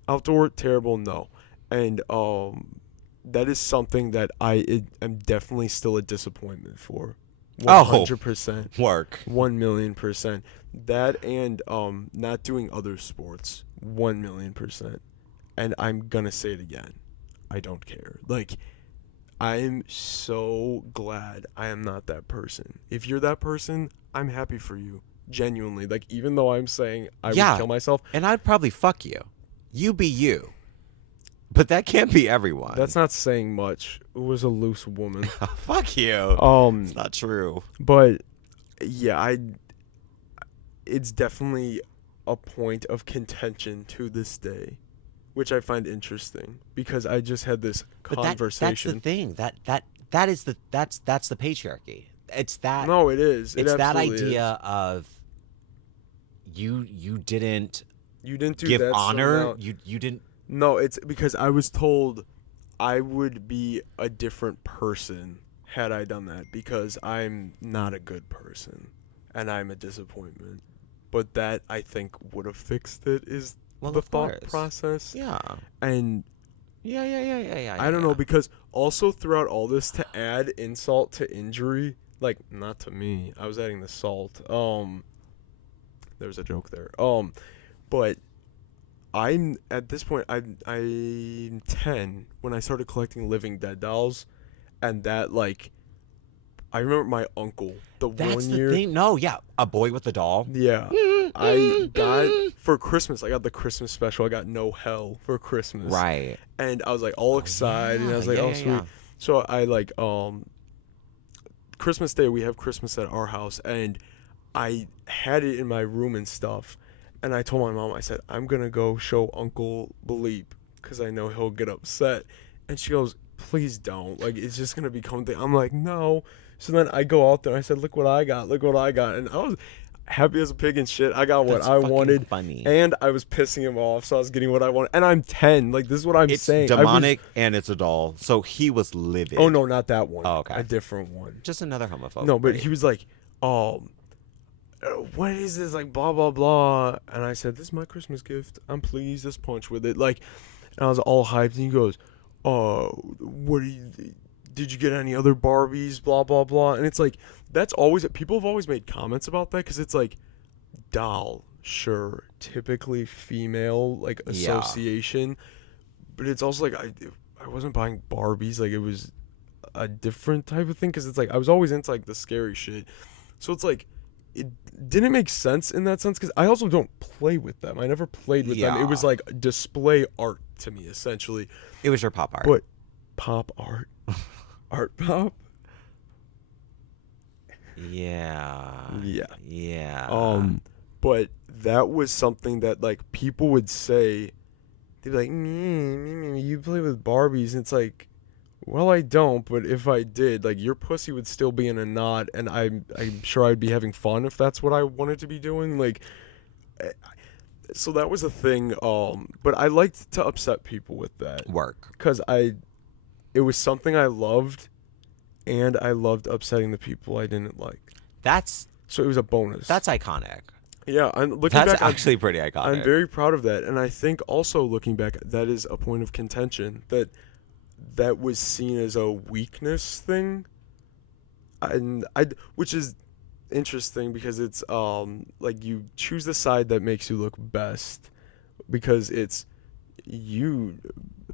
Outdoor, terrible, no. And that is something that I am definitely still a disappointment for. 100%. Work. 1,000,000%. That and not doing other sports. 1,000,000%. And I'm gonna say it again. I don't care. Like, I'm so glad I am not that person. If you're that person, I'm happy for you. Genuinely. Like, even though I'm saying I would kill myself. And I'd probably fuck you. You be you. But that can't be everyone. That's not saying much. It was a loose woman. Fuck you. It's not true. But yeah, it's definitely a point of contention to this day, which I find interesting because I just had this conversation. That's the thing. That's the patriarchy. It's that. No, it is. It's that idea of you didn't do give that, honor. So you didn't. No, it's because I was told I would be a different person had I done that because I'm not a good person and I'm a disappointment. But that, I think, would have fixed it is the thought process. Yeah. And yeah. I don't know, because also throughout all this, to add insult to injury, like, not to me, I was adding the salt. There's a joke there. But I'm at this point, I'm 10 when I started collecting Living Dead dolls, and that, like, I remember my uncle, That's 1 year. The thing. No, yeah, a boy with a doll. Yeah, I got for Christmas. I got the Christmas special. I got No Hell for Christmas. Right. And I was like all excited, and I was like, oh sweet. Yeah. So I like Christmas Day we have Christmas at our house, and I had it in my room and stuff. And I told my mom, I said, I'm gonna go show Uncle Bleep because I know he'll get upset. And she goes, please don't. Like, it's just gonna become thing. I'm like, no. So then I go out there and I said, look what I got. And I was happy as a pig and shit. I got what I wanted. Funny. And I was pissing him off, so I was getting what I wanted. And I'm 10. Like, this is what I'm saying. It's demonic and it's a doll. So he was livid. Oh, no, not that one. Oh, okay. A different one. Just another homophobe. No, but he was like, what is this? Like, blah, blah, blah. And I said, this is my Christmas gift. I'm pleased as punch with it. Like, and I was all hyped. And he goes, did you get any other Barbies? Blah, blah, blah. And it's like, that's always, people have always made comments about that because it's like, doll, sure, typically female, like, association. Yeah. But it's also like, I wasn't buying Barbies. Like, it was a different type of thing because it's like, I was always into, like, the scary shit. So it's like, it didn't make sense in that sense because I also don't play with them. I never played with them. It was like display art to me, essentially. It was your pop art. But pop art? Art pop? Yeah. But that was something that, like, people would say, they'd be like, me, you play with Barbies. And it's like, well, I don't, but if I did, like, your pussy would still be in a knot, and I'm sure I'd be having fun if that's what I wanted to be doing. Like, so that was a thing. But I liked to upset people with that work because it was something I loved, and I loved upsetting the people I didn't like. So it was a bonus. That's iconic. Yeah, that's actually pretty iconic. I'm very proud of that, and I think also looking back, that is a point of contention that was seen as a weakness thing, and which is interesting because it's like you choose the side that makes you look best because it's you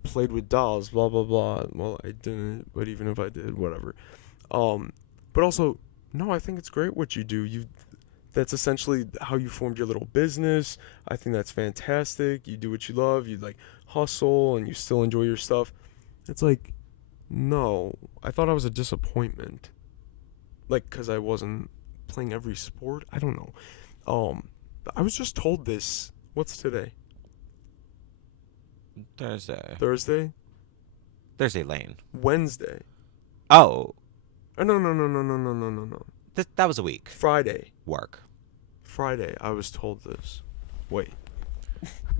played with dolls, blah blah blah. Well, I didn't, but even if I did, whatever. But also, no, I think it's great what you do. That's essentially how you formed your little business. I think that's fantastic. You do what you love. You like hustle, and you still enjoy your stuff. It's like, no, I thought I was a disappointment. Like, because I wasn't playing every sport? I don't know. I was just told this. What's today? Thursday. Thursday Lane. Wednesday. Oh. No. That was a week. Friday. Work. Friday, I was told this. Wait.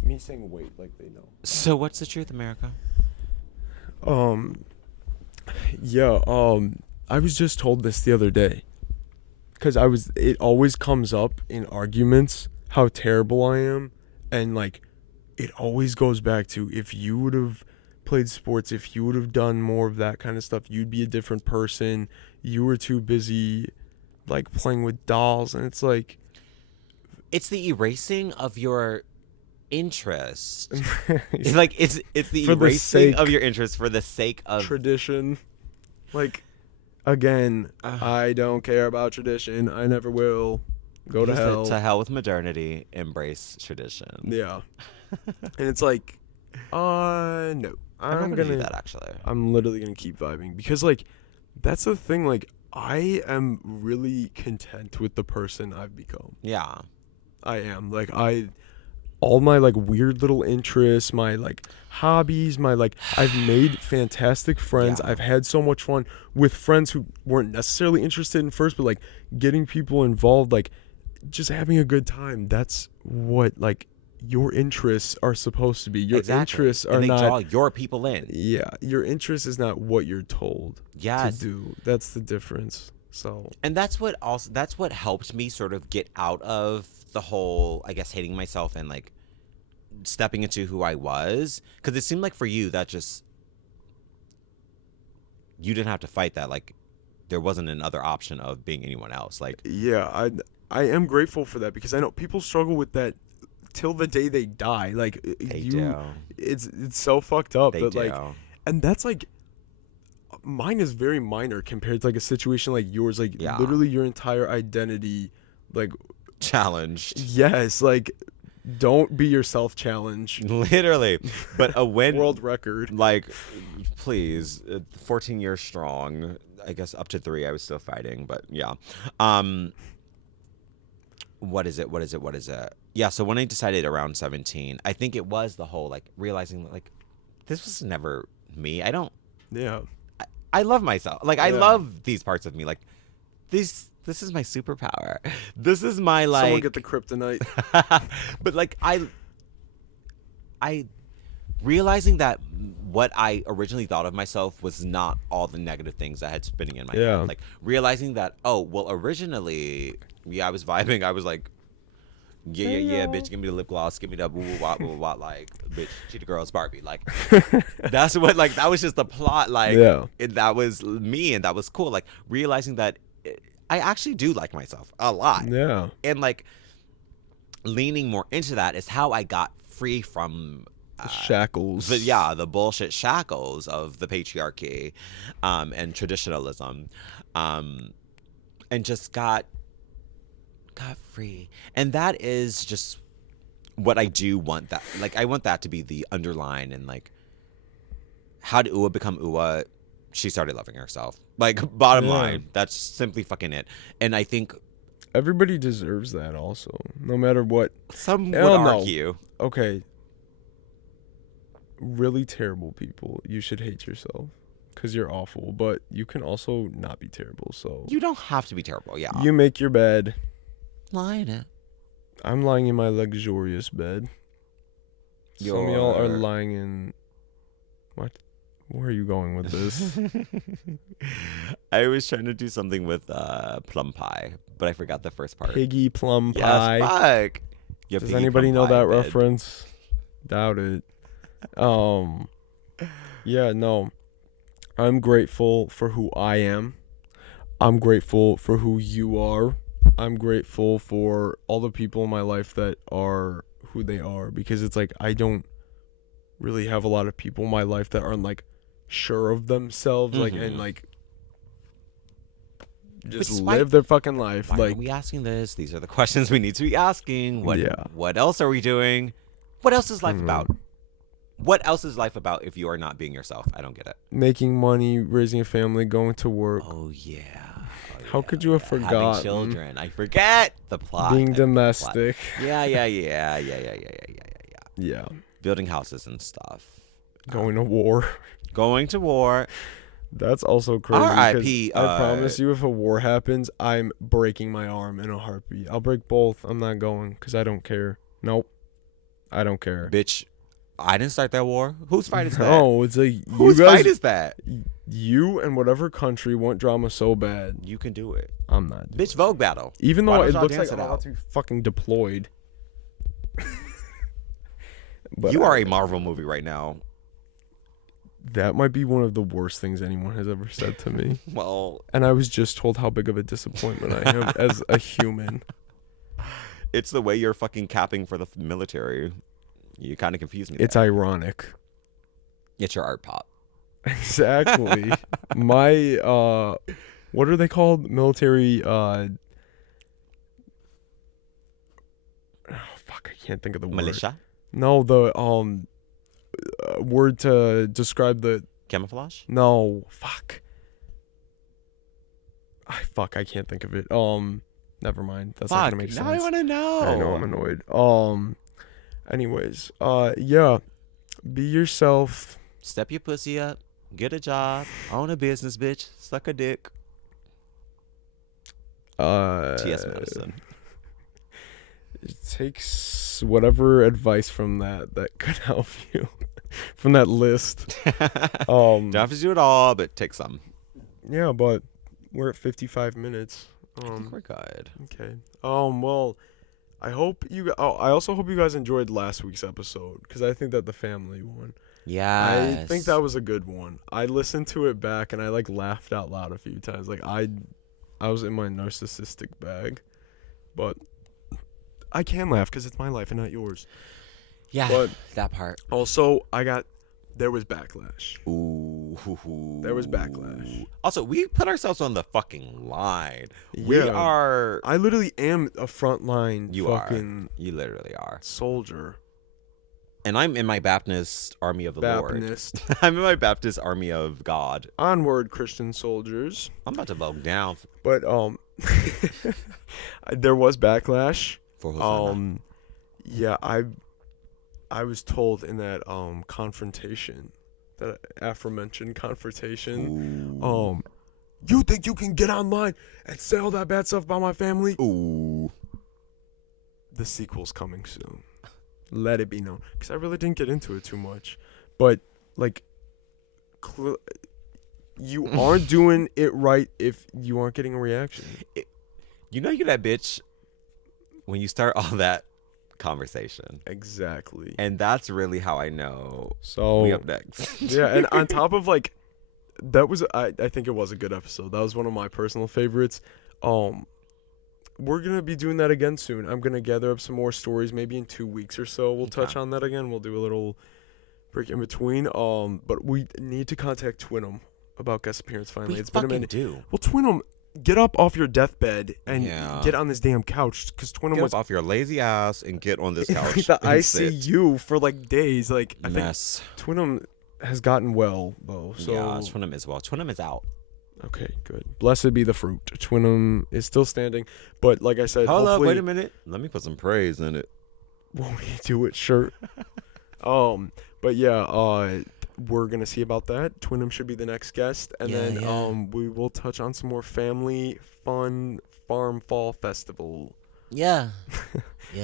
Me saying wait like they know. So what's the truth, America? I was just told this the other day because it always comes up in arguments how terrible I am, and like it always goes back to if you would have played sports, if you would have done more of that kind of stuff, you'd be a different person. You were too busy like playing with dolls, and it's like it's the erasing of your interest. Like it's the erasing of your interest for the sake of tradition. Like, again, I don't care about tradition. I never will. Go to hell. To hell with modernity. Embrace tradition. Yeah. And it's like, no. I'm gonna do that, actually. I'm literally gonna keep vibing because, like, that's the thing. Like, I am really content with the person I've become. Yeah. I am. Like, all my, like, weird little interests, my, like, hobbies, I've made fantastic friends. Yeah. I've had so much fun with friends who weren't necessarily interested in first, but, like, getting people involved, like, just having a good time. That's what, like, your interests are supposed to be. Your interests are and they not draw your people in. Yeah, your interest is not what you're told to Yes. do. That's the difference. So, and that's what helped me sort of get out of the whole, I guess, hating myself and like stepping into who I was, because it seemed like for you that just, you didn't have to fight that. Like, there wasn't another option of being anyone else. Like, yeah, I am grateful for that because I know people struggle with that till the day they die. Like, it's so fucked up that like, and that's like, mine is very minor compared to like a situation like yours. Like, literally your entire identity, like, challenged. Yes, like, don't be yourself challenge. Literally. But a win. World record. Like, please, 14 years strong. I guess up to 3 I was still fighting, but yeah. What is it? Yeah, so when I decided around 17, I think it was the whole, like, realizing, like, this was never me. I love myself. Like, I love these parts of me. Like, this is my superpower. This is my, like... Someone get the kryptonite. But, like, I realizing that what I originally thought of myself was not all the negative things I had spinning in my head. Like, realizing that, originally, I was vibing. I was like, yeah, bitch, give me the lip gloss, give me the blah, like, bitch, she the girl's Barbie. Like, that's what, like, that was just the plot, like, and that was me, and that was cool. Like, realizing that I actually do like myself a lot. Yeah. And, like, leaning more into that is how I got free from... shackles. The bullshit shackles of the patriarchy and traditionalism, and just got free. And that is just what I do want. That, like, I want that to be the underline. And, like, how did Ua become Ua? She started loving herself. Like, bottom line, that's simply fucking it. And I think everybody deserves that also, no matter what. Some would argue. Okay, really terrible people, you should hate yourself because you're awful, but you can also not be terrible. So you don't have to be terrible. Yeah, you make your bed. Lie in it. I'm lying in my luxurious bed. Some of y'all are lying in... What? Where are you going with this? I was trying to do something with plum pie, but I forgot the first part. Piggy plum pie. Yes, fuck. Does anybody know that reference? Doubt it. Yeah, no. I'm grateful for who I am. I'm grateful for who you are. I'm grateful for all the people in my life that are who they are, because it's like I don't really have a lot of people in my life that aren't like sure of themselves, like, and like just live their fucking life. Why like, are we asking this? These are the questions we need to be asking. What else are we doing? What else is life about? What else is life about if you are not being yourself? I don't get it. Making money, raising a family, going to work. Oh yeah. How could you have forgotten? Having children. I forget the plot. Being domestic. Yeah. Yeah. Building houses and stuff. Going to war. Going to war. That's also crazy. R.I.P. I promise you, if a war happens, I'm breaking my arm in a heartbeat. I'll break both. I'm not going because I don't care. Nope. I don't care. Bitch, I didn't start that war. Whose fight is that? No, it's like whose fight is that? You and whatever country want drama so bad. You can do it. I'm not. Bitch, Vogue battle. Even though it looks like I'm about to be fucking deployed. But you are a Marvel movie right now. That might be one of the worst things anyone has ever said to me. Well, and I was just told how big of a disappointment I am as a human. It's the way you're fucking capping for the military. You kind of confuse me. It's ironic. It's your art pop. Exactly. My what are they called? Military fuck, I can't think of the word. Militia? No, the word to describe the Camouflage? no, fuck. I can't think of it. Never mind. That's not gonna make sense. Now I want to know. I know, I'm annoyed. Anyways, yeah. Be yourself. Step your pussy up. Get a job. Own a business, bitch. Suck a dick. T.S. Madison. It takes whatever advice from that could help you from that list. Don't have to do it all, but take some. Yeah, but we're at 55 minutes. I think we're good. Okay. Well, I hope you. I also hope you guys enjoyed last week's episode because I think that the family one. Yeah. I think that was a good one. I listened to it back and I like laughed out loud a few times. Like I was in my narcissistic bag, but I can laugh because it's my life and not yours. Yeah, but that part. Also, there was backlash. Ooh. There was backlash. Also, we put ourselves on the fucking line. Yeah. We are. I literally am a frontline. You fucking are. You literally are. Soldier. And I'm in my Baptist army of the Baptist. Lord. I'm in my Baptist army of God. Onward, Christian soldiers. I'm about to vote down. But there was backlash. For Hosanna. Yeah, I was told in that confrontation, that aforementioned confrontation, Ooh. You think you can get online and say all that bad stuff about my family? Ooh. The sequel's coming soon. Let it be known. Because I really didn't get into it too much. But, like, you aren't doing it right if you aren't getting a reaction. You know you're that bitch when you start all that conversation. Exactly. And that's really how I know so we up next. Yeah, and on top of, like, that was, I think it was a good episode. That was one of my personal favorites. We're going to be doing that again soon. I'm going to gather up some more stories, maybe in 2 weeks or so. We'll touch on that again. We'll do a little break in between. But we need to contact Twinum about guest appearance finally. It's been a minute. Well, Twinum, get up off your deathbed and get on this damn couch. Because Twinum was up off your lazy ass and get on this couch. the ICU for like days. Like, I think Twinum has gotten well, though. So. Yeah, Twinum is well. Twinum is out. Okay, good. Blessed be the fruit. Twinum is still standing, but like I said, hold up, wait a minute. Let me put some praise in it. Won't he do it? Sure. But yeah, we're gonna see about that. Twinum should be the next guest, and then we will touch on some more family fun farm fall festival. Yeah.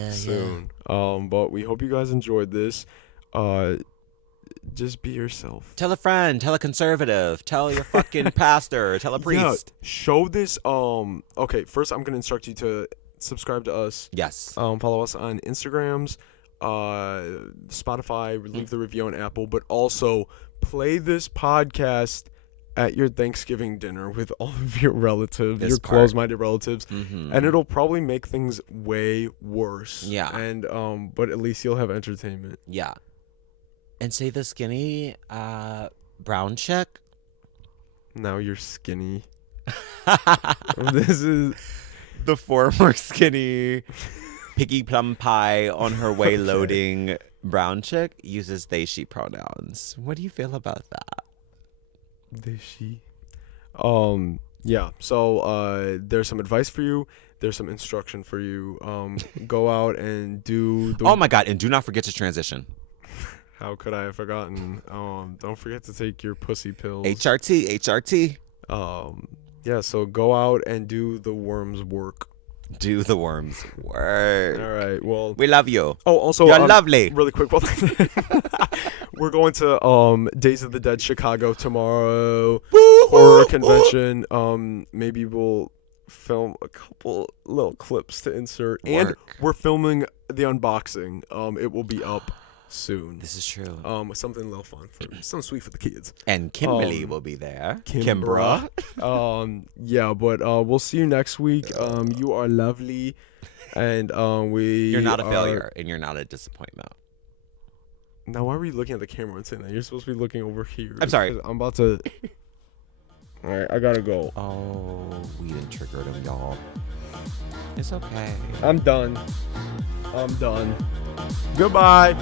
Soon. But we hope you guys enjoyed this. Just be yourself. Tell a friend, tell a conservative, tell your fucking pastor, tell a priest. Yeah, show this. Okay, first I'm gonna instruct you to subscribe to us. Yes. Follow us on Instagrams, Spotify, leave the review on Apple, but also play this podcast at your Thanksgiving dinner with all of your relatives, your close-minded relatives, and it'll probably make things way worse. Yeah. And but at least you'll have entertainment. Yeah. And say the skinny brown check. Now you're skinny. This is the former skinny piggy plum pie on her way loading brown chick uses they she pronouns. What do you feel about that? They she. Yeah. So there's some advice for you. There's some instruction for you. Go out and do the. Oh my God! And do not forget to transition. How could I have forgotten? Don't forget to take your pussy pills. HRT. Yeah, so go out and do the worms work. Do the worms work. All right, well. We love you. Oh, also. You're lovely. Really quick. We're going to Days of the Dead Chicago tomorrow. Horror convention. Maybe we'll film a couple little clips to insert. And we're filming the unboxing. It will be up soon. This is true. With something a little fun, something sweet for the kids. And Kimberly will be there. Kimbra. Yeah, but we'll see you next week. You are lovely, and You're not a failure, and you're not a disappointment. Now, why were you looking at the camera and saying that? You're supposed to be looking over here. I'm sorry. I'm about to. All right, I gotta go. Oh, we didn't trigger him, y'all. It's okay. I'm done. Goodbye.